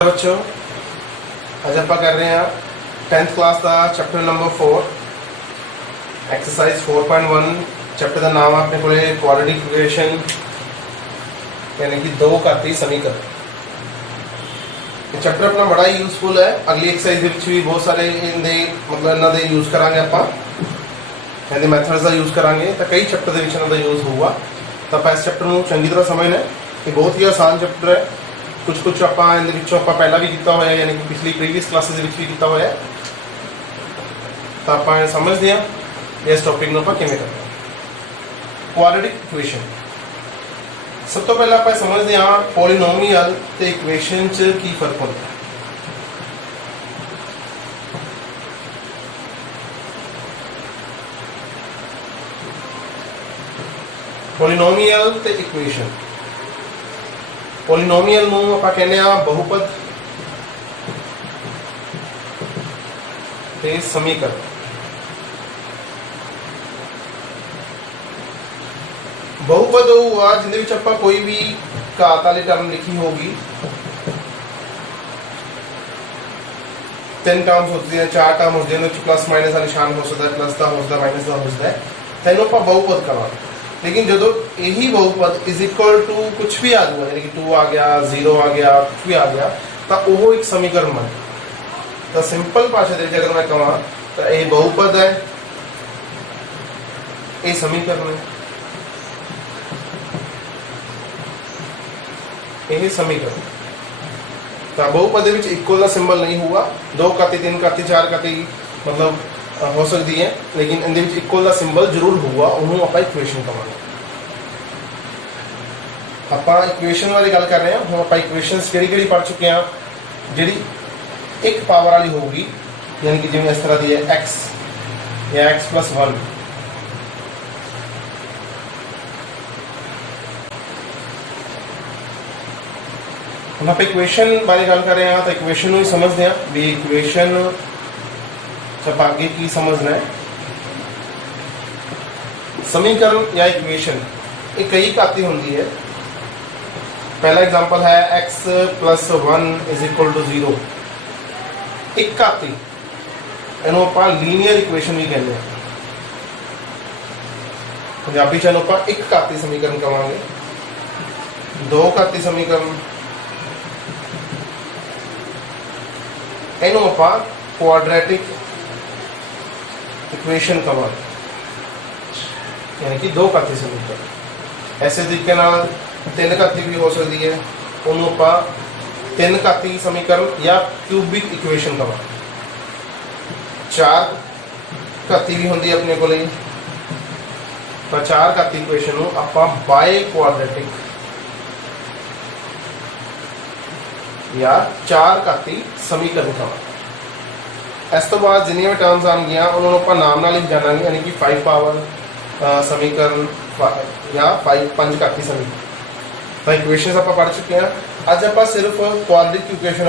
बच्चों अज आप कर रहे हैं 10th क्लास का चैप्टर नंबर 4 एक्सरसाइज 4.1 चैप्टर का नाम अपने को क्वाड्रेटिक इक्वेशन यानी कि दो घाती समीकरण। चैप्टर अपना बड़ा ही यूजफुल है। अगली एक्सरसाइज भी बहुत सारे मतलब इन्हों के यूज करा आप मैथड्स का यूज करा तो कई चैप्टर के यूज होगा। तो आप इस चैप्टर को चंगी तरह समझना है कि बहुत ही आसान चैप्टर है। कुछ कुछ आप पहला भी किया हुआ यानी कि पिछली प्रीवियस क्लासेस भी किया हुआ है। तो आप समझते हैं इस टॉपिक को किमें करना। क्वाड्रेटिक इक्वेशन सब तो पहले आप समझते हैं पॉलीनोमियल तो इक्वेशन च की फर्क होता है। पॉलीनोमियल तो इक्वेशन पॉलीनोमियल आप कहने बहुपद ते समीकरण। बहुपद हुआ जिंदे आप कोई भी घात वाली टर्म लिखी होगी, 3 टर्म्स होती हैं, 4 टर्म होते हैं, प्लस माइनस का निशान हो सकता है, प्लस का हो सकता है, माइनस का हो सकता है। तेनों आप बहुपद करवा। लेकिन जो यही बहुपद इज इक्वल टू कुछ भी आ जाएगा यानी कि 2 आ गया, 0 आ गया, कुछ भी आ गया तो वो एक समीकरण बन। तो सिंपल भाषा अगर मैं कहा तो ये बहुपद है, ये समीकरण है, यही समीकरण। तो बहुपद इक्वल का सिंबल नहीं हुआ, 2 घाती 3 घाती 4 घाती मतलब हो सकती है, लेकिन इन इक्वल का सिंबल जरूर हुआ उन्होंने आप इक्वेशन कहांगे। आप इक्वेशन वाली गल कर रहे हैं। हम आप इक्वेशन कि पढ़ चुके हैं जी एक पावर वाली होगी यानी कि जिम्मे इस तरह की है x या x+1। हम आप इक्वेशन बारे गल कर रहे हैं तो इक्वेशन ही समझते हैं भी इक्वेशन जब आगे की समझना है। समीकरण या इक्वेशन एक कई घाती होती है। पहला एग्जांपल है x+1 इज इक्वल टू 0। एक घाती इन्हों आप लीनियर इक्वेशन भी कहते हैं। पंजाबी च आप एक घाती समीकरण कहांगे, 2 घाती समीकरण इन्हों आप क्वाड्रेटिक इक्वेशन कहांगे यानी कि 2 घाती समीकरण। ऐसे तरीके 3 घाती भी हो सकती है, उन्होंने आप 3 घाती समीकरण या क्यूबिक इक्वेशन कहांगे। 4 घाती भी होंगी अपने को, तो 4 घाती इक्वेशन आप बाय क्वाड्रेटिक या 4 घाती समीकरण कहांगे। इस तो बाद जिन्नियां भी टर्म्स आएंगियां उन्होंने आप नाम नाल ही जाना यानी कि 5 पावर समीकरण या 5 घाती समीकरण। तो इक्वेशन आप पढ़ चुके हैं। अज आप सिर्फ क्वाड्रेटिक इक्वेशन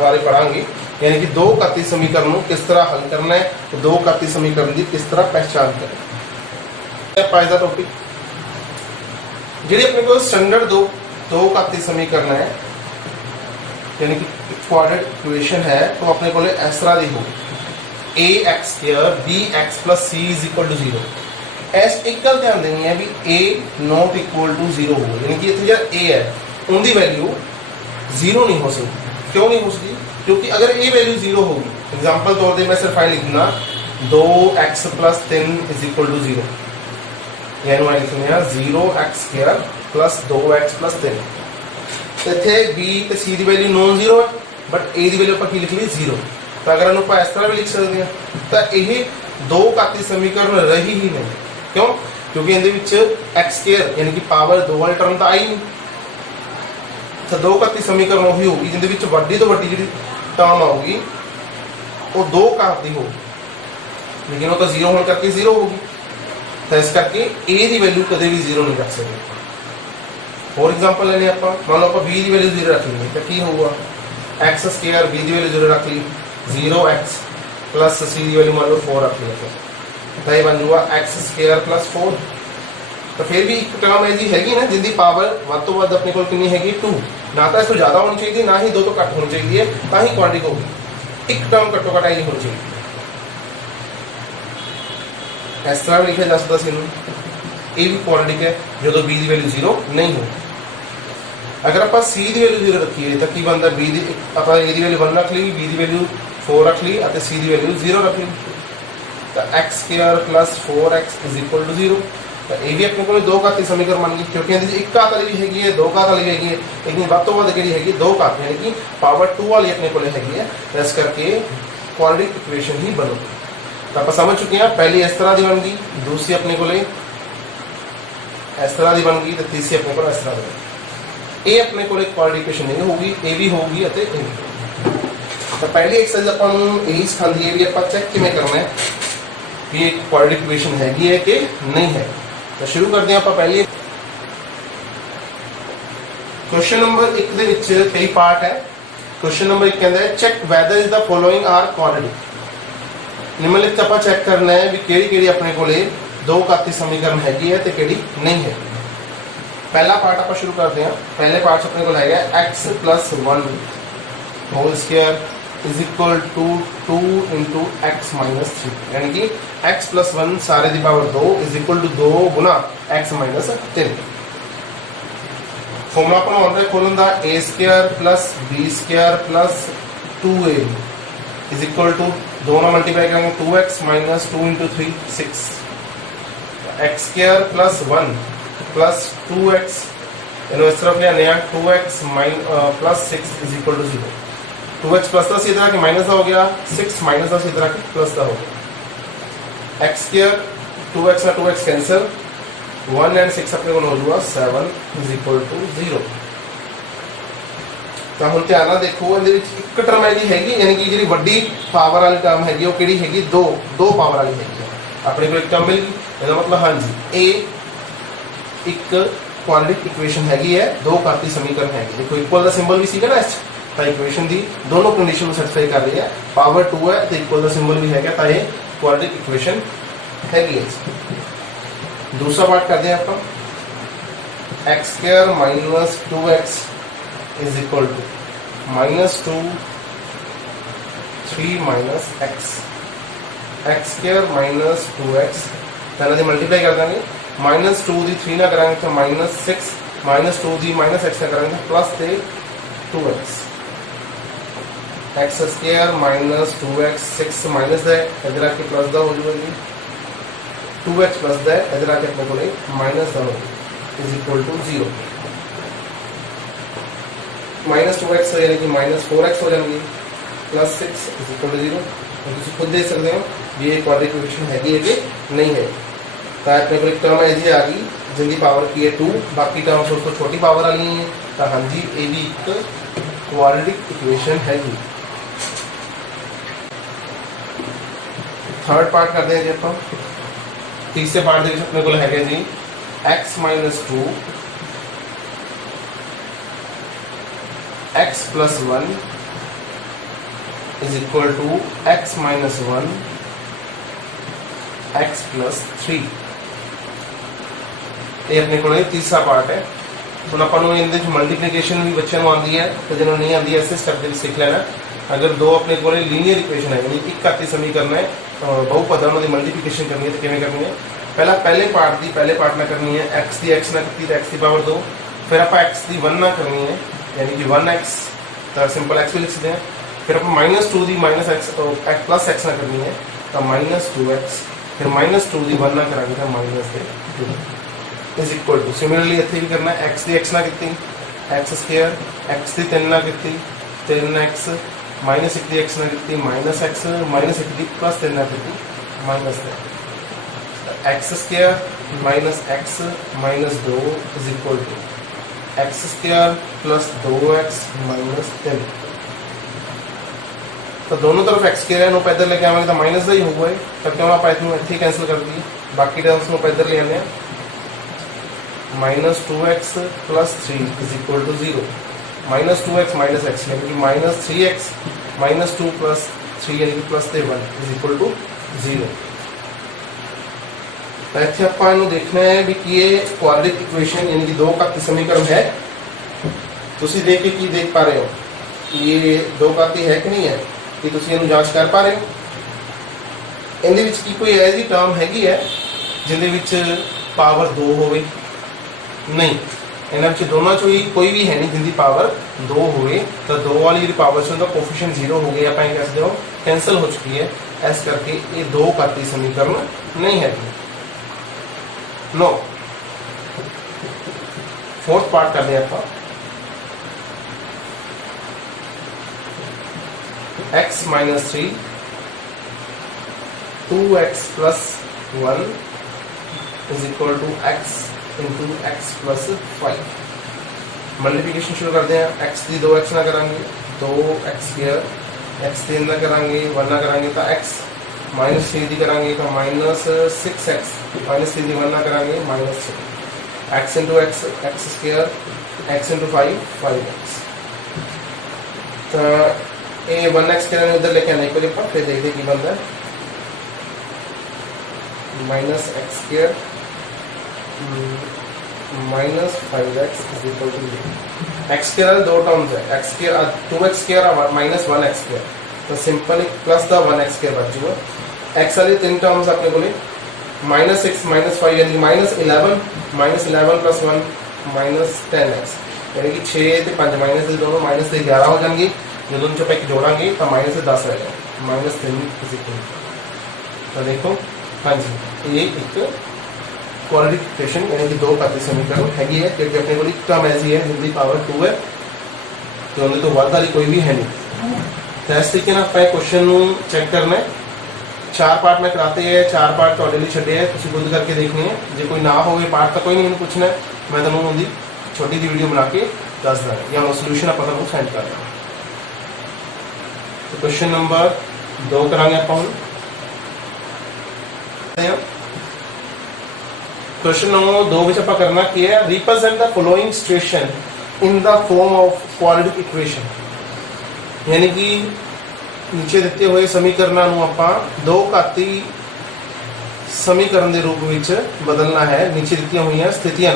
बारे पढ़ांगे यानी कि 2 घाती समीकरण को किस तरह हल करना है, 2 घाती समीकरण की किस तरह पहचान करना है। टॉपिक जी अपने को स्टैंडर्ड 2 घाती समीकरण है यानी कि क्वाड्रेटिक इक्वेशन है तो अपने को इस तरह की होगी ax² bx+c is equal to 0। इस एक गल ध्यान देनी है भी a नॉट इक्वल टू 0 हो यानी कि इतने जो a है उनकी वैल्यू 0 नहीं हो सकती। क्यों नहीं हो सकती? क्योंकि अगर a वैल्यू 0 होगी, एग्जांपल तौर पर मैं सिर्फ आई लिखना 2x+3 इज इक्वल टू 0 यानी मैं लिखने 0x² + 2x+3। इतने बी तो सी की वैल्यू नॉन 0 है बट ए की वैल्यू आप लिख ली 0। तो अगर हम इस तरह भी लिख सकते हैं तो यह 2 घाती समीकरण रही ही नहीं। क्यों? क्योंकि ये x² यानी कि पावर 2 वाली टर्म तो आई नहीं। तो 2 घाती समीकरण वही होगी जिंदे वड्डी तो वड्डी जी टर्म आऊगी वो 2 घाती होगी, लेकिन वो तो 0 होने करके 0 होगी। तो इस करके ए की वैल्यू कभी भी 0 नहीं रख सकते। और एग्जांपल लेने आप मान लो आप बी की वैल्यू 0 रख लेंगे तो की होगा x² बी की वैल्यू 0 रख ली, 0x + c की वैल्यू मान लो 4 रख लिया तो यह बन जाएगा x² + 4 तो फिर भी एक टर्म है जी हैगी ना जिंदी पावर ਵੱਧ ਤੋਂ ਵੱਧ अपने को कितनी हैगी 2 ना तो इसको ज़्यादा होनी चाहिए ना ही 2 तो घट होनी चाहिए ता ही क्वाड्रिक होगी एक टर्म घट्टो घट आई होनी चाहिए इस तरह भी लिखा जा सकता है ये भी क्वाड्रिक है जो बी की वैल्यू 0 नहीं हो अगर आप सी की वैल्यू 0 रखिए तो की बनता बी की आप ए की वैल्यू 1 रख ली बी की वैल्यू 4 रख ली और सी की वैल्यू 0 रख ली तो x square plus 4x is equal to 0 तो ये भी अपने को दो घाती समीकरण बन गई क्योंकि एक घात वाली भी हैगी है दो घात वाली भी हैगी है लेकिन ਵੱਧ ਤੋਂ ਵੱਧ ਜਿਹੜੀ ਹੈਗੀ दो घात यानी कि पावर 2 वाली अपने को हैगी है इस करके क्वाड्रिक इक्वेशन ही बनूगी तो आप समझ चुके हैं पहली इस तरह की बन गई दूसरी अपने को इस तरह की बन गई तो तीसरी अपने को इस तरह की ये अपने को क्वाड्रिक इक्वेशन नहीं होगी ये भी होगी और ये भी तो पहली एक्सरसाइज अपन यही सिखाती है भी आप चेक किमें करना है कि क्वाड्रिक इक्वेशन हैगी है कि नहीं है तो शुरू करते हैं आप पहले क्वेश्चन नंबर 1 ਦੇ ਵਿੱਚ कई पार्ट है क्वेश्चन नंबर 1 कहता है check whether is the following are quadratic निम्नलिखित ਆਪਾਂ चेक करना है भी ਕਿਹੜੀ अपने ਕੋਲੇ दो घाती समीकरण हैगी है ते ਕਿਹੜੀ नहीं है पहला पार्ट आप शुरू करते हैं पहले पार्ट अपने को हैगा x + 1 whole square is equal to 2 × x - 3 यानी कि x + 1 सारे की पावर 2 इज इक्वल टू 2 गुना x - 3 फॉर्मूला अपन ऑन रहा खोलन दा a² + b² + 2a is equal to दोनों मल्टीप्लाई करेंगे 2x - 2 × 3 6 x² + 1 + 2x इन्हों इस तरफ ले आने 2x + 6 is equal to 0 2x plus का सीधा कि माइनस का हो गया 6 माइनस का सीधा कि प्लस का हो गया x² 2x ना 2x कैंसिल 1 एंड 6 अपने को हो जाएगा 7 इज इक्वल टू 0 तो हम ध्यान ਨਾਲ देखो ਇਹਦੇ ਵਿੱਚ ਇੱਕ ਟਰਮ ਹੈਗੀ ਯਾਨੀ ਕਿ ਜਿਹੜੀ ਵੱਡੀ ਪਾਵਰ ਵਾਲੀ ਟਰਮ ਹੈਗੀ ਉਹ ਕਿਹੜੀ ਹੈਗੀ ਦੋ ਪਾਵਰ ਵਾਲੀ ਹੈਗੀ ਆਪਣੇ ਕੋਲ ਇੱਕ ਟਰਮ ਮਿਲ ਗਈ ਇਹਦਾ ਮਤਲਬ ਹਾਂਜੀ ਇਹ ਇੱਕ क्वाड्रिक इक्वेशन हैगी है दो घाती समीकरण हैगी देखो इक्वल का सिंबल भी सीगा ना इस तो इक्वेशन दी दोनों कंडीशन को सैटिस्फाई कर रही है पावर 2 है तो इक्वल का सिंबल भी हैगा तो ये क्वाड्रिक इक्वेशन हैगी है दूसरा पार्ट करते हैं अपन x² - 2x is equal to -2 3 - x x² - 2x पहले से मल्टीप्लाई कर देंगे -2 दी 3 ना करेंगे तो -6 -2 दी -x ना करेंगे प्लस दे 2x x² - 2x 6 माइनस है इधर आके प्लस दा हो जाएगी 2x प्लस दा इधर आके अपने को माइनस दा हो इज इक्वल टू 0 -2x यानी कि -4x हो जाएंगे प्लस 6 इज इक्वल टू 0 तुम खुद देख सकते हो ये क्वाड्रिक इक्वेशन हैगी है कि नहीं है तो अपने को एक टर्म है जी आ गई जिनकी पावर की है 2 बाकी टर्म्स उसको छोटी पावर वाली है तो हाँ जी ये भी एक क्वाड्रिक इक्वेशन हैगी थर्ड पार्ट करते हैं जी आप तीसरे पार्ट के अपने को है जी x - 2 x + 1 is equal to x - 1 x + 3 ये अपने को तीसरा पार्ट है ਹੁਣ ਆਪਾਂ ਨੂੰ ਇਹਦੇ ਵਿੱਚ ਮਲਟੀਪਲੀਕੇਸ਼ਨ ਵੀ ਬੱਚਿਆਂ ਨੂੰ ਆਉਂਦੀ ਹੈ ਤੇ ਜਿਹਨਾਂ ਨੂੰ ਨਹੀਂ ਆਉਂਦੀ ਐਸੇ ਸਟੈਪ ਦੇ ਵਿੱਚ ਸਿੱਖ ਲੈਣਾ ਅਗਰ ਦੋ ਆਪਣੇ ਕੋਲੇ ਲੀਨੀਅਰ ਇਕੁਏਸ਼ਨ ਹੈ ਯਾਨੀ ਇੱਕ ਘਾਤੀ ਸਮੀਕਰਨ ਹੈ ਬਹੁਪਦਾਂ ਉਹਨਾਂ ਦੀ ਮਲਟੀਪਲੀਕੇਸ਼ਨ ਕਰਨੀ ਹੈ ਤੇ ਕਿਵੇਂ ਕਰਨੀ ਹੈ ਪਹਿਲਾਂ ਪਹਿਲੇ ਪਾਰਟ ਨਾਲ ਕਰਨੀ ਹੈ x ਦੀ x ਨਾਲ ਕੀਤੀ ਤੇ x ਦੀ ਪਾਵਰ 2 ਫਿਰ ਆਪਾਂ x ਦੀ 1 ਨਾਲ ਕਰਨੀ ਹੈ यानी कि 1x तो सिंपल x भी लिख सकते हैं फिर अपन -2 दी -x तो x प्लस x ना करनी है तो -2x फिर -2 दी 1 ना करांगे तो -2 इज इक्वल टू सिमिलरली इत्थे भी करना है x दी x ना कितनी x² x दी 3 ना कितनी 3x -1 दी x ना कितनी -x -1 दी प्लस 3 ना कितनी -3 x² -x -2 is equal to x² plus 2x -3 तो दोनों तरफ x के नो पैदल लेके आवेंगे तो माइनस ही होगा तो क्यों आप इसमें इतनी कैंसिल कर दी बाकी टर्म्स को पैदल ले आने -2x plus 3 is equal to 0 -2x -x यानी कि -3x -2 प्लस 3 यानी कि प्लस 1 इज इक्वल टू 0 तो इतने आप देखना है भी कि ये क्वाड्रेटिक इक्वेशन यानी कि दो घाती समीकरण है। तुसी देख के की देख पा रहे हो कि ये दो घाती है कि नहीं है, कि तुसी इहनूं जांच कर पा रहे हो। इहदे विच की कोई ऐसी टर्म हैगी है जिहदे विच पावर 2 होवे? नहीं, इन्हां विच दोनों चों ही कोई भी है नहीं जिंदी पावर 2 होवे। तो 2 वाली जिहड़ी पावर से उहदा कोफिशिएंट 0 हो गया, आपां कह सकदे हो कैंसल हो चुकी है। इस करके ये दो घाती समीकरण नहीं है। नो, फोर्थ पार्ट करते हैं आप। x minus 3 2x plus 1 is equal to x into x plus 5। Multiplication शुरू करते हैं। x की 2x ना करांगे 2x स्क्वायर, x 3 ना करांगे 1 ना करांगे तो x माइनस 3 दी करांगे तो माइनस 6x, माइनस 3 दी 1 ना करांगे minus 6 x into x x square, x into 5 5x। तो ये 1x के उधर लेके आने को लिए फिर देखते की बनता है minus x square minus 5x is equal to x square दो टर्म्स है, x square 2x square minus 1x square. तो simple plus the 1x square बच जाएगा। एक्स वाली तीन टर्म्स आपने बोले माइनस 6 माइनस 5 यानी माइनस 11 प्लस 1 माइनस 10x यानी कि 6 ते 5 माइनस से दोनों माइनस से 11 हो जाएंगे। जो दोनों चो पैक जोड़ांगे तो माइनस से 10 रहेगा माइनस 3 इज इक्वल। तो देखो हाँ जी, ये एक क्वाड्रेटिक इक्वेशन यानी कि दो घाती समीकरण हैगी है, क्योंकि अपने को टर्म ऐसी है जिनकी पावर 2 है तो उन्हें तो वध वाली कोई भी है नहीं। तो इस तरीके आप क्वेश्चन चेक करना है। 4 पार्ट में कराते हैं, 4 पार्ट तो लिए छे है, तुम खुद करके देखने है। जो कोई ना हो पार्ट तो कोई नहीं पूछना है, मैं तुम उनकी छोटी सी वीडियो बना के दस देना या सोल्यूशन आप तुमको सेंड कर देना। तो क्वेश्चन नंबर 2 करांगे आप हम। क्वेश्चन नंबर 2 विच आप करना की है, represent the following situation in the form of quadratic equation. यानी कि नीचे दिते हुए समीकरणों आपां दो घाती समीकरण के रूप में बदलना है। नीचे दी हुई स्थितियां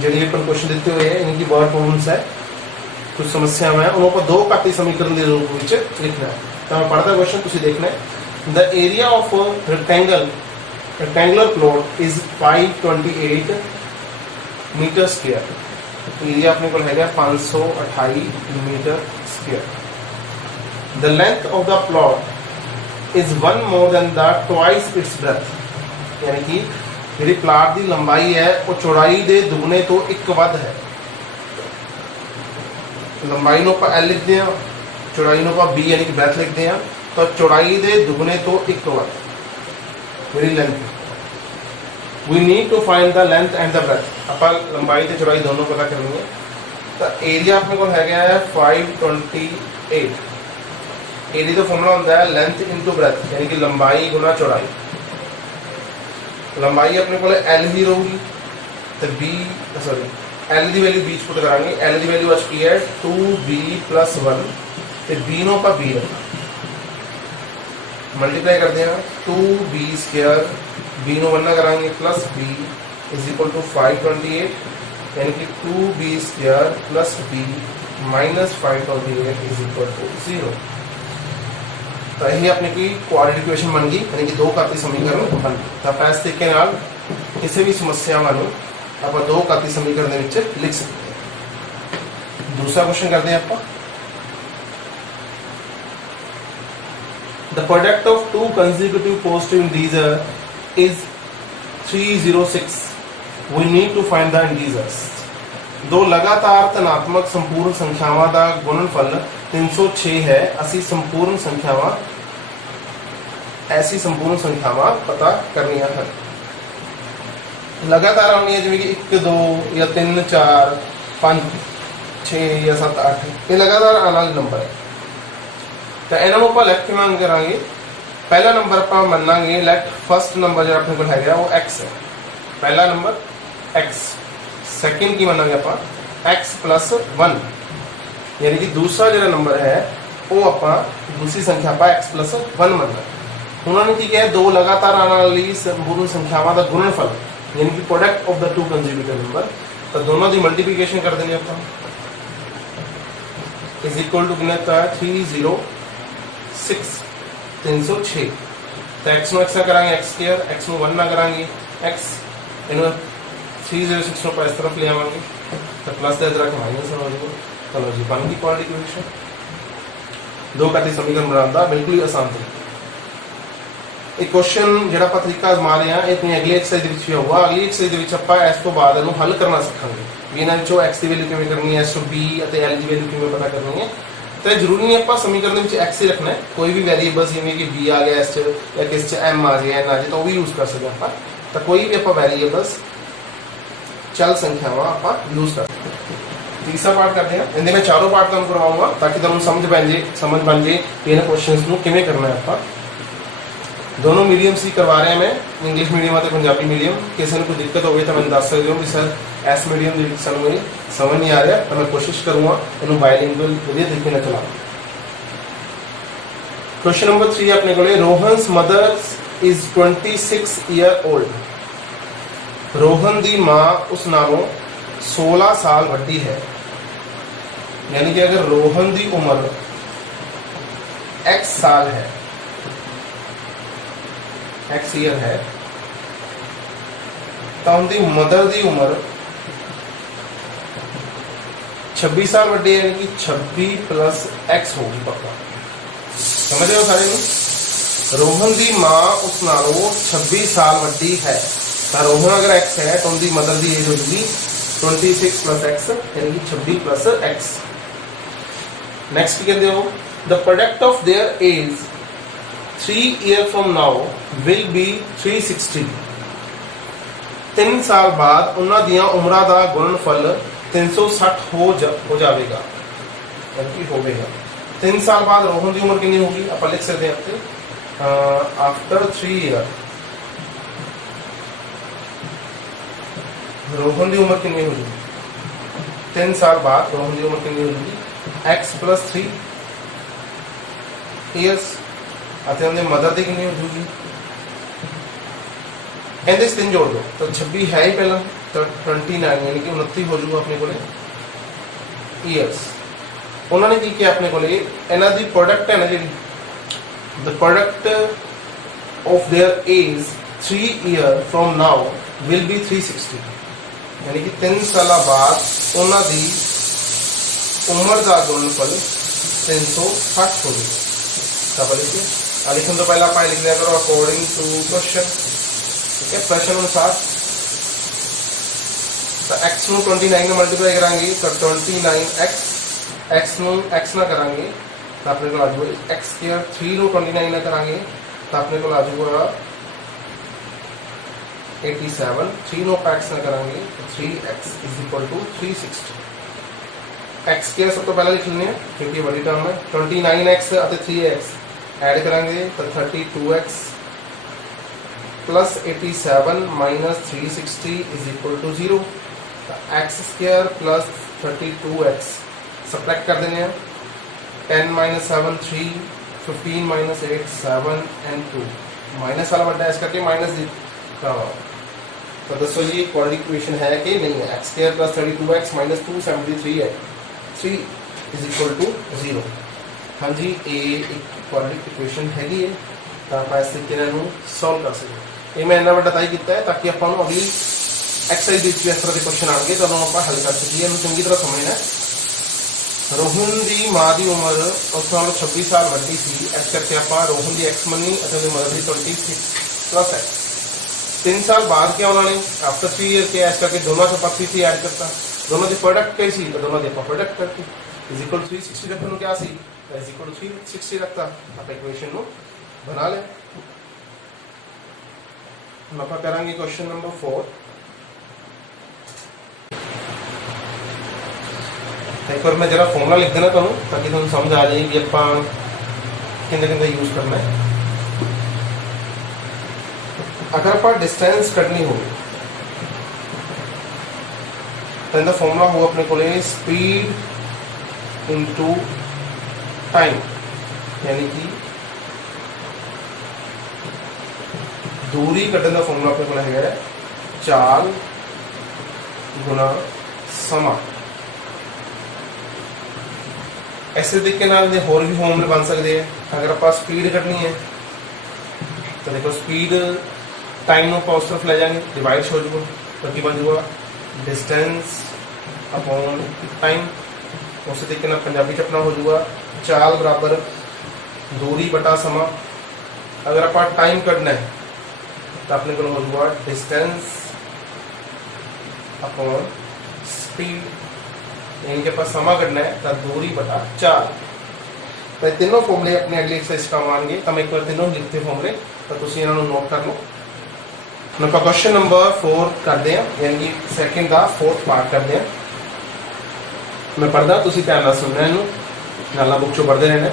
जी अपन क्वेश्चन दिते हुए हैं, इनकी वर्ड प्रॉब्लम्स है, कुछ समस्याएं हैं, उन्होंने दो घाती समीकरण के रूप में लिखना है। तो मैं पढ़ता क्वेश्चन तुम देखना है। The area of rectangular plot is 528 metre square. Area अपने को है 528 metre square. The length of the plot is 1 more than the twice its breadth. यानी कि जी प्लाट की लंबाई है वो चौड़ाई के दुगने तो एक वध है। लंबाई को आप L लिखते हैं, चौड़ाई को आप B यानी कि ब्रेथ लिखते हैं। तो चौड़ाई के दुगने तो एक वध मेरी length. We need to find the length and the breadth. आप लंबाई तो चौड़ाई दोनों पता करनी है। तो एरिया अपने को है 528। एरिया का फॉर्मूला होता है लेंथ इंटू ब्रेथ यानी कि लंबाई गुना चौड़ाई। लंबाई अपने को L ही रहूगी तो L की वैल्यू बीच पुट करांगे। L की वैल्यू आज की है 2b प्लस 1 तो b नो आप b रखना, मल्टीप्लाई करते हैं 2b स्क्वायर b नो 1 ना करांगे plus b is equal to 528 यानी कि 2b square plus b minus 528 is equal to 0। तो यही अपने की क्वाड्रेटिक इक्वेशन बन गई यानी कि दो घाती समीकरण बन गए। तो आप इस तरीके नाल किसी भी समस्या आप दो घाती समीकरण लिख सकते हैं। दूसरा क्वेश्चन करते हैं आप। The product of two consecutive positive integer is 306। We need to find the integers. दो लगातार धनात्मक संपूर्ण संख्यावां का गुणनफल 306 है। असी संपूर्ण संख्यावां ऐसी संपूर्ण संख्यावां पता करनियां हैं। लगातार आनी है जिवें कि 1 2 या 3 4 5 6 या 7 8 ये लगातार आने वाले नंबर है। तो इन्हों आप लेफ्ट के मांग करांगे। पहला नंबर आप मनांगे लेफ्ट फर्स्ट नंबर जो अपने को है वो x है। पहला नंबर x। सैकेंड की मनांगे आप x प्लस 1 यानी कि दूसरा जो नंबर है वो आप दूसरी संख्या आप x प्लस 1 मनना। उन्होंने की किया दो लगातार आने वाली संपूर्ण संख्यावां का गुणनफल यानी कि product of the two consecutive number, तो दोनों की मल्टीप्लीकेशन कर देनी आप इज इक्वल टू कितना था 306 306। तो एक्स नो एक्स ना करांगे एक्स स्क्वायर, एक्स नो 1 ना करांगे एक्स, इन 306 नो इस तरफ ले आवांगे तो प्लस दे इधर के माइनस हो जाएगा। चलो जी बन गई क्वाड्रेटिक इक्वेशन, दो घाती समीकरण बनाने का बिल्कुल ही आसान तरीका। एक क्वेश्चन ਜਿਹੜਾ ਆਪਾਂ ਤਰੀਕਾ ਅਜ਼ਮਾ ਰਹੇ ਹਾਂ ਇਹ ਆਪਣੀ ਅਗਲੀ ਐਕਸਰਸਾਈਜ਼ ਦੇ ਵਿੱਚ ਵੀ ਹੋਊਗਾ। ਅਗਲੀ ਐਕਸਰਸਾਈਜ਼ ਦੇ ਵਿੱਚ ਆਪਾਂ ਇਸ ਤੋਂ ਬਾਅਦ ਇਹਨੂੰ ਹੱਲ ਕਰਨਾ ਸਿੱਖਾਂਗੇ ਵੀ ਇਹਨਾਂ ਵਿੱਚੋਂ x ਦੀ ਵੈਲਿਊ ਕਿਵੇਂ ਕਰਨੀ ਹੈ, s ਤੋਂ b ਅਤੇ l ਦੀ ਵੈਲਿਊ ਕਿਵੇਂ ਪਤਾ ਕਰਨੀ ਹੈ। ਤੇ ਜ਼ਰੂਰੀ ਨਹੀਂ ਆਪਾਂ ਸਮੀਕਰਨ ਦੇ ਵਿੱਚ x ਹੀ ਰੱਖਣਾ ਹੈ, ਕੋਈ ਵੀ ਵੈਰੀਏਬਲਸ ਜਿਵੇਂ ਕਿ b ਆ ਗਿਆ s ਚ ਜਾਂ ਕਿਸ ਚ m ਆ ਗਿਆ n ਆ ਜਾਏ ਤਾਂ ਉਹ ਵੀ ਯੂਜ਼ ਕਰ ਸਕਦੇ ਆਪਾਂ। ਤਾਂ ਕੋਈ ਵੀ ਆਪਾਂ ਵੈਰੀਏਬਲਸ ਚਲ ਸੰਖਿਆਵਾਂ ਆਪਾਂ ਯੂਜ਼ ਕਰ ਸਕਦੇ। तीसरा पार्ट करते हैं, इनमें मैं चारों पार्ट तुम करवाऊंगा ताकि तुम समझ बन जाए कि इन क्वेश्चंस को किवें करना है। आप दोनों मीडियम्स ही करवा रहे हैं, मैं इंग्लिश मीडियम और पंजाबी मीडियम। किसी को कोई दिक्कत हो गई तो मैंने दस सकते हो कि सर एस मीडियम सू मेरी समझ नहीं आ रहा, तो मैं कोशिश करूँगा इन बायलिंगुअल वधिया तरीके नाल चलाऊँ। क्वेश्चन नंबर 3 अपने को Rohan's mother is 26 year old. Rohan की मां उस नालों 16 साल वड्डी है, यानी कि अगर रोहन की उम्र x साल है, x ईयर है, तो उनकी मदर की उम्र 26 साल वड्डी है, यानी कि 26 प्लस x होगी पक्का। समझ रहे हो सारे में? रोहन की मां उस नालों 26 साल वड्डी है, तो रोहन अगर x है तो उनकी मदर की एज होगी 26 प्लस x यानी कि 26 प्लस x। नेक्स्ट कहते हो the product of their age 3 year from now will be 360। 3 साल बाद उन्हां दियां उम्रां दा गुणनफल 360 हो जाएगा, यानी कि होवेगा। 3 साल बाद रोहन की उम्र कितनी होगी आप लिख सकते हैं आफ्टर 3 ईयर रोहन की उम्र कितनी होगी। 3 साल बाद रोहन की उम्र कितनी होगी x प्लस 3 ईयर्स ਅਤੇ ਉਹਦੇ ਮਦਰ ਦੀ ਕਿੰਨੀ ਹੋ ਜੂਗੀ। ਇਹਦੇ 3 जोड़ दो तो 26 है ही पहला, तो 29 यानी कि 29 हो जाऊगा अपने को ईयर्स। उन्होंने की किया अपने को इन्हों की प्रोडक्ट है ना जी, the product of their age 3 year from now will be 360, यानी कि 3 साल बाद उन्होंने उम्र का गुणनफल 360 हो गई। लिखने तो पहले आप लिख लिया करो अकॉर्डिंग टू क्वेश्चन, ठीक है। प्रश्न अनुसार तो x ਨੂੰ 29 ਨਾਲ ਮਲਟੀਪਲਾਈ ਕਰਾਂਗੇ तो 29x, x ਨੂੰ x ਨਾਲ ਕਰਾਂਗੇ ਤਾਂ ਆਪਣੇ ਕੋਲ ਆ ਜਾਊਗਾ x ਸਕੁਅਰ। 3 ਨੂੰ 29 ਨਾਲ ਕਰਾਂਗੇ ਤਾਂ ਆਪਣੇ ਕੋਲ ਆ ਜਾਊਗਾ 87। 3 ਨੂੰ x ਨਾਲ ਕਰਾਂਗੇ तो 3x = 360। x स्क्वायर सब तो पहले लिख लेने क्योंकि बड़ी टर्म है। 29x और 3x ऐड करेंगे तो 32x plus 87 minus 360 = 0। x square plus 32x subtract कर देने हैं। 10 - 7 3, 15 - 8 7 and 2 माइनस वाला बड़ा है, इस करके माइनस तो दसो जी क्वाड्रेटिक इक्वेशन है कि नहीं है। x square plus 32x minus 273 है, 3 = 0। हाँ जी ये एक क्वाड्रेटिक इक्वेशन हैगी है, तो आप इस तरीके सॉल्व कर सकते। ये मैं इन्ना बड़ा ताई किया है ताकि आप अगली एक्सरसाइज इस तरह के क्वेश्चन आएंगे तो आप हल कर सकिए। चंगी तरह समझना रोहन की माँ की उम्र उस नालों 26 साल वड्डी सी, इस करके आप रोहन की एक्स मनी और मदर की 26 प्लस एक्स। 3 साल बाद क्या उन्होंने आफ्टर 3 ईयर के इस करके दोनों से 3 ऐड करता, दोनों की प्रोडक्ट कई सी तो दोनों की प्रोडक्ट करती = 360 रखने क्या सी = 360 रखता। आप इक्वेशन बना लें। हम आप करेंगे क्वेश्चन नंबर 4। एक बार मैं जरा फॉर्मूला लिख देना तुम ताकि तुम समझ आ जाए कि आप किंदे यूज करना है। अगर आप डिस्टेंस कटनी हो तो इनका फॉर्मूला हो अपने को स्पीड इनटू टाइम, यानी कि दूरी कटन का फॉर्मूला अपने को है चाल गुना समा। इस तरीके होर भी फॉर्मूले बन सकते हैं। अगर आप स्पीड कटनी है तो देखो स्पीड टाइम को उस तरफ ले जाएंगे, डिवाइड हो जाएगा तो की बन जाएगा डिस्टेंस अपॉन टाइम। उस तरीके पंजाबी च अपना हो जाएगा चाल बराबर दूरी बटा समा। अगर आप टाइम कटना है तो अपने को हो जाएगा डिस्टेंस अपॉन स्पीड, यानी कि आप समा कटना है तो दूरी बटा चाल। तो तीनों फॉर्मूले अपने अगली एक्सरसाइज काम आएंगे। तो मैं एक बार तीनों लिखते फॉर्मूले तो तुम इन्होंने नोट कर लो। हम क्वेश्चन नंबर 4 करते हैं, यानी कि सैकेंड का 4th पार्ट करते हैं। मैं पढ़दा, तुम ध्यान नाल सुनना, इनू नाल बुक चो पढ़ते रहना।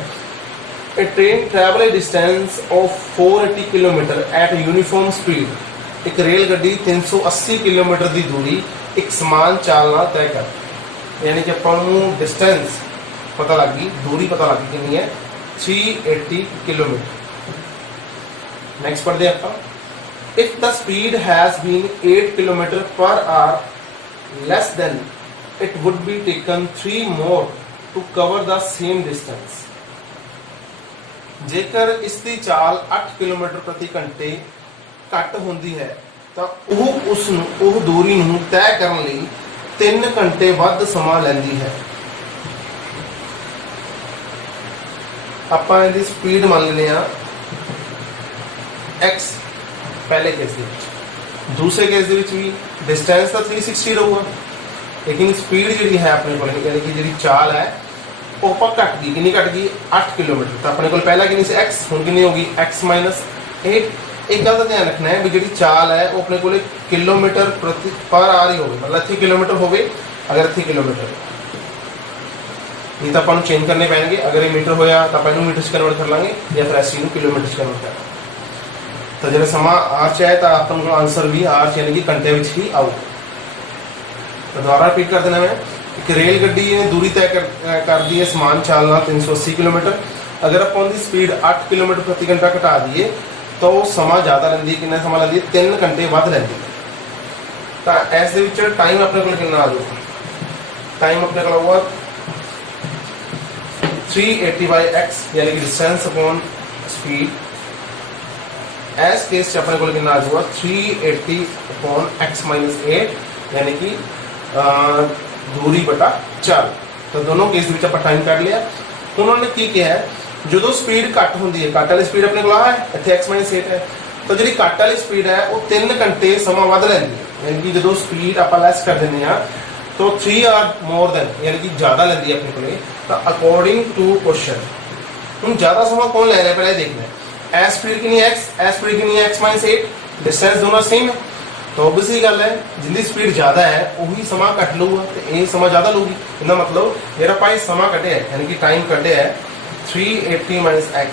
A train travel a distance of 480 kilometre at uniform speed. एक रेल गड्डी 380 किलोमीटर की दूरी एक समान चाल नाल तय कर। यानी कि आपको डिस्टेंस पता लग गई, दूरी पता लग गई कितनी है 380 किलोमीटर। नेक्स्ट पढ़ते हैं आप। If the speed has been 8 kilometre per hour less than it would be taken 3 more to cover the same distance. जेकर इसकी चाल 8 किलोमीटर प्रति घंटे घट होंदी है तो उस दूरी नूं तय करने लई 3 घंटे वध समा लैंदी है। ਆਪਾਂ ਇਹਦੀ स्पीड मान लेने x पहले केस ਦੇ ਵਿੱਚ, दूसरे केस ਦੇ ਵਿੱਚ भी डिस्टेंस ਤਾਂ 360 ਰਹੂਗਾ, लेकिन स्पीड ਜਿਹੜੀ है अपने ਕੋਲ यानी कि ਜਿਹੜੀ चाल है ਉਹ ਆਪਾਂ ਘਟ ਗਈ। ਕਿੰਨੀ ਘਟ ਗਈ 8 किलोमीटर। ਤਾਂ ਆਪਣੇ ਕੋਲ ਪਹਿਲਾਂ ਕਿੰਨੀ ਸੀ x, ਹੁਣ ਕਿੰਨੀ ਹੋ ਗਈ x - 8। एक गल का ध्यान रखना है भी जी चाल है वो अपने को किलोमीटर प्रति पर आवर ही हो, मतलब इतने किलोमीटर हो, अगर इतने किलोमीटर नहीं तो अपन चेंज करने पैणगे। अगर ये मीटर होया तो अपन मीटर च कन्वर्ट कर लांगे या फिर इस चीज़ को किलोमीटर च कन्वर्ट कर। तो जो समा आर च है तो अपन को आंसर भी आर च यानी कि घंटे में ही आऊ। तो दोबारा रिपीट कर देना मैं। एक रेल गड्डी ने दूरी तय कर दी है समान चाल 380 किलोमीटर। अगर अपन की स्पीड 8 किलोमीटर प्रति घंटा घटा दिए तो समा ज़्यादा लेंदी है। कितना समा लेंदी है 3 घंटे वध लेंदी है। तो इस दे विच टाइम अपने को कितना आ जाऊगा, टाइम अपने को होगा 380/x यानी कि डिस्टेंस अपॉन स्पीड। इस केस से अपने को कितना आ जाऊगा 380/x - 8 यानी कि दूरी बटा चाल। तो दोनों केस में आप टाइम कर लिया। उन्होंने की किया है जो स्पीड घट होंगी है, घट वाली स्पीड अपने को है इतने x - 8 है, तो जी घट वाली स्पीड है वो 3 घंटे समा वध लैंदी है। यानी कि जो स्पीड आप लैस कर दें तो 3 आर मोर देन यानी कि ज़्यादा लैंदी है अपने को। तो अकॉर्डिंग टू क्वेश्चन हम ज़्यादा समा कौन ले रहा है पहले देखना है। ए स्पीड कि x, ए स्पीड कि x - 8, डिस्टेंस दोनों सेम है। तो ऑब्वियसली गल है जिंदी स्पीड ज़्यादा है वही समा घट लूगा तो ये समा ज़्यादा लूगी। इसका मतलब मेरा पाई समा कटे है यानी कि टाइम कटे है 380 - x,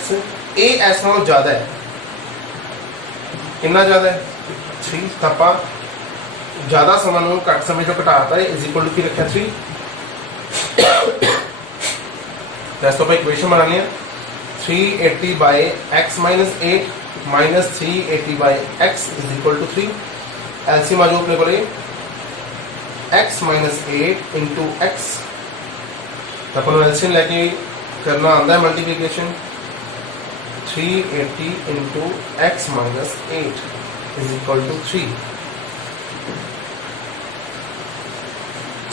ये एस नालों ज़्यादा है। कितना ज़्यादा है 3। तो आप ज़्यादा समय घट समय जो घटाता है इज इक्वल टू की रखा 3। तो इक्वेशन बनानी है 380/x - 8 minus 380/x is equal to 3। LCM आ जाओ अपने को x - 8 इंटू x। तो अपन एलसीएम लेके करना आता है multiplication 380 into x - 8 is equal to 3।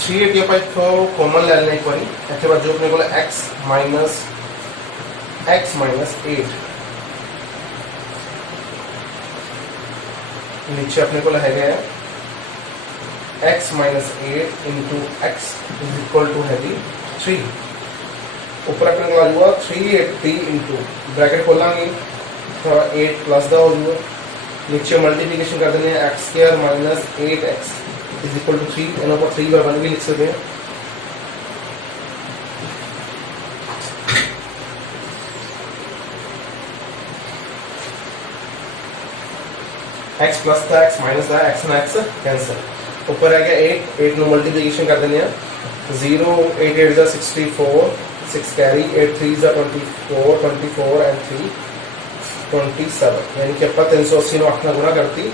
380 आप इतो कॉमन ले लेना एक बार। इसके बाद जो अपने को x - 8 नीचे अपने को है x - 8 into x is equal to है 3। ऊपर अपने को आ जाएगा 380 इंटू ब्रैकेट खोलेंगे तो 8 प्लस का हो जाएगा। नीचे मल्टीप्लिकेशन कर देंगे x² - 8x is equal to 3। इन्हों को 3/1 भी लिख सकते हैं। x प्लस था x माइनस था x ना x कैंसिल। ऊपर आ गया 8 नो मल्टीप्लिकेशन कर देंगे 0 8 8 64 6 कैरी 8 3 24 24 and 3 27 यानी कि ਆਪਾਂ 380 ਨੂੰ 8 ਨਾਲ ਗੁਣਾ ਕਰਤੀ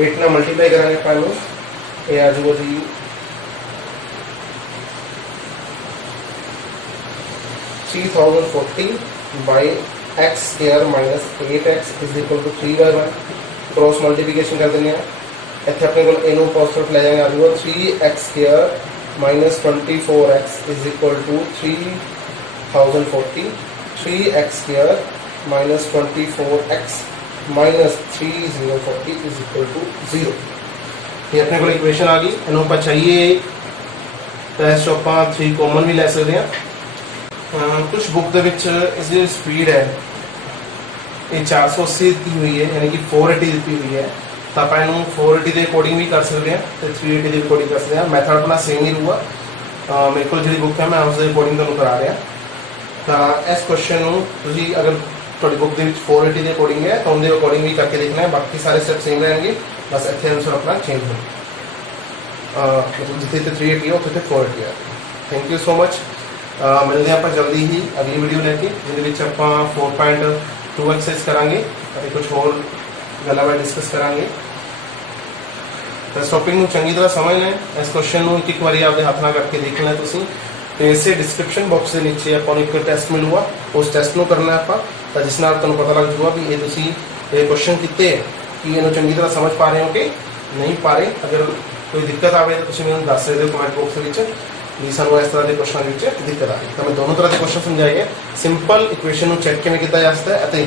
8 ਨਾਲ ਮਲਟੀਪਲਾਈ ਕਰਾਂਗੇ ਆਪਾਂ ਨੂੰ ਇਹ ਆ ਜਾਊਗਾ ਜੀ 3040 by x square minus 8x is equal to 3 by 1 cross multiplication कर देंगे ਇੱਥੇ ਆਪਣੇ ਕੋਲ ਇਹਨੂੰ ਪੋਜ਼ਿਟਿਵ ਲੈ ਜਾਵਾਂਗੇ ਆ ਜਾਊਗਾ 3x square minus 24x is equal to 3040 3x square minus 24x minus 3040 is equal to 0 ਇਹ ਆਪਣੇ ਕੋਲ ਇਕੁਏਸ਼ਨ ਆ ਗਈ ਇਹਨੂੰ ਆਪਾਂ ਚਾਹੀਏ ਤਾਂ ਇਸ ਤੋਂ ਆਪਾਂ 3 ਕਾਮਨ ਵੀ ਲੈ ਸਕਦੇ ਹਾਂ ਕੁਝ ਬੁੱਕ ਦੇ ਵਿੱਚ ਇਸ ਦੀ ਸਪੀਡ ਹੈ ਇਹ 480 ਦਿੱਤੀ ਹੋਈ ਹੈ ਯਾਨੀ ਕਿ 480 ਦਿੱਤੀ ਹੋਈ ਹੈ ਤਾਂ ਆਪਾਂ ਇਹਨੂੰ 480 ਦੇ ਅਕੋਰਡਿੰਗ ਵੀ ਕਰ ਸਕਦੇ ਹਾਂ ਤੇ 380 ਦੇ ਅਕੋਰਡਿੰਗ ਕਰ ਸਕਦੇ ਹਾਂ ਮੈਥਡ ਆਪਣਾ ਸੇਮ ਹੀ ਰਹੂਗਾ ਮੇਰੇ ਕੋਲ ਜਿਹੜੀ ਬੁੱਕ ਹੈ ਮੈਂ ਉਸ ਦੇ ਅਕੋਰਡਿੰਗ ਤੁਹਾਨੂੰ ਕਰਾ ਰਿਹਾ ਤਾਂ ਇਸ ਕੁਐਸਚਨ ਨੂੰ ਤੁਸੀਂ ਅਗਰ ਤੁਹਾਡੀ ਬੁੱਕ ਦੇ ਵਿੱਚ 480 ਦੇ ਅਕੋਰਡਿੰਗ ਹੈ ਤਾਂ ਉਹਦੇ ਅਕੋਰਡਿੰਗ ਵੀ ਕਰਕੇ ਦੇਖਣਾ ਹੈ ਬਾਕੀ ਸਾਰੇ ਸਟੈਪ ਸੇਮ ਰਹਿਣਗੇ ਬਸ ਇੱਥੇ ਆਨਸਰ ਆਪਣਾ ਚੇਂਜ ਹੋਣਾ ਮਤਲਬ ਜਿੱਥੇ ਤੇ 380 ਹੈ ਉੱਥੇ ਤੇ 480 ਹੈ ਥੈਂਕ ਯੂ ਸੋ ਮਚ ਮਿਲਦੇ ਆਪਾਂ ਜਲਦੀ ਹੀ ਅਗਲੀ ਵੀਡੀਓ ਲੈ ਕੇ ਜਿਹਦੇ ਵਿੱਚ ਆਪਾਂ 4.2 ਐਕਸਰਸਾਈਜ਼ ਕਰਾਂਗੇ ਅਤੇ ਕੁਝ ਹੋਰ ਗੱਲਾਂ ਬਾਰੇ ਡਿਸਕਸ ਕਰਾਂਗੇ ਤਾਂ ਇਸ ਟੌਪਿਕ ਨੂੰ ਚੰਗੀ ਤਰ੍ਹਾਂ ਸਮਝ ਲੈਣ ਇਸ ਕੁਐਸਚਨ ਨੂੰ ਇੱਕ ਵਾਰੀ ਆਪਦੇ ਹੱਥ ਨਾਲ ਕਰਕੇ ਦੇਖ ਲੈਣਾ ਤੁਸੀਂ ਤੇ ਇਸੇ ਡਿਸਕ੍ਰਿਪਸ਼ਨ ਬਾਕਸ ਦੇ ਨੀਚੇ ਆਪਾਂ ਨੂੰ ਇੱਕ ਟੈਸਟ ਮਿਲੂਗਾ ਉਸ ਟੈਸਟ ਨੂੰ ਕਰਨਾ ਆਪਾਂ ਤਾਂ ਜਿਸ ਨਾਲ ਤੁਹਾਨੂੰ ਪਤਾ ਲੱਗ ਜਾਊਗਾ ਵੀ ਇਹ ਤੁਸੀਂ ਇਹ ਕੁਐਸਚਨ ਕੀਤੇ ਕਿ ਇਹਨੂੰ ਚੰਗੀ ਤਰ੍ਹਾਂ ਸਮਝ ਪਾ ਰਹੇ ਹੋ ਕਿ ਨਹੀਂ ਪਾ ਰਹੇ ਅਗਰ ਕੋਈ ਦਿੱਕਤ ਆਵੇ ਤਾਂ ਤੁਸੀਂ ਮੈਨੂੰ ਦੱਸ ਸਕਦੇ ਹੋ ਕਮੈਂਟ ਬਾਕਸ ਵਿੱਚ ਵੀ ਸਾਨੂੰ ਇਸ ਤਰ੍ਹਾਂ ਦੇ ਕੁਐਸਚਨ ਵਿੱਚ ਦਿੱਕਤ ਆ ਰਹੀ ਤਾਂ ਮੈਂ ਦੋਨੋਂ ਤਰ੍ਹਾਂ ਦੇ ਕੁਐਸਚਨ ਸਮਝਾਏ ਸਿੰਪਲ ਇਕੁਏਸ਼ਨ ਨੂੰ ਚੈੱਕ ਕਿਵੇਂ ਕੀਤਾ ਜਾ ਸਕਦਾ ਹੈ ਅਤੇ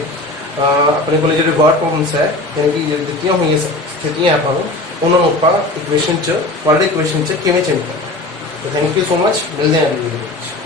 ਆਪਣੇ ਕੋਲ ਜਿਹੜੇ ਵਰਡ ਪ੍ਰੋਬਲਮਸ ਹੈ ਯਾਨੀ ਕਿ ਜਿਹੜੇ ਦਿੱਤੀਆਂ ਹੋਈਆਂ ਸਥਿਤੀਆਂ ਆਪਾਂ ਨੂੰ ਉਹਨਾਂ ਨੂੰ ਆਪਾਂ ਇਕੁਏਸ਼ਨ 'ਚ ਵਰਡ ਇਕੁਏਸ਼ਨ 'ਚ ਕਿਵੇਂ ਚੇਂਜ ਕਰਨਾ ਤਾਂ ਥੈਂਕ ਯੂ ਸੋ ਮਚ ਮਿਲਦੇ ਹਾਂ ਅਗਲੀ ਵੀਡੀਓ ਵਿੱਚ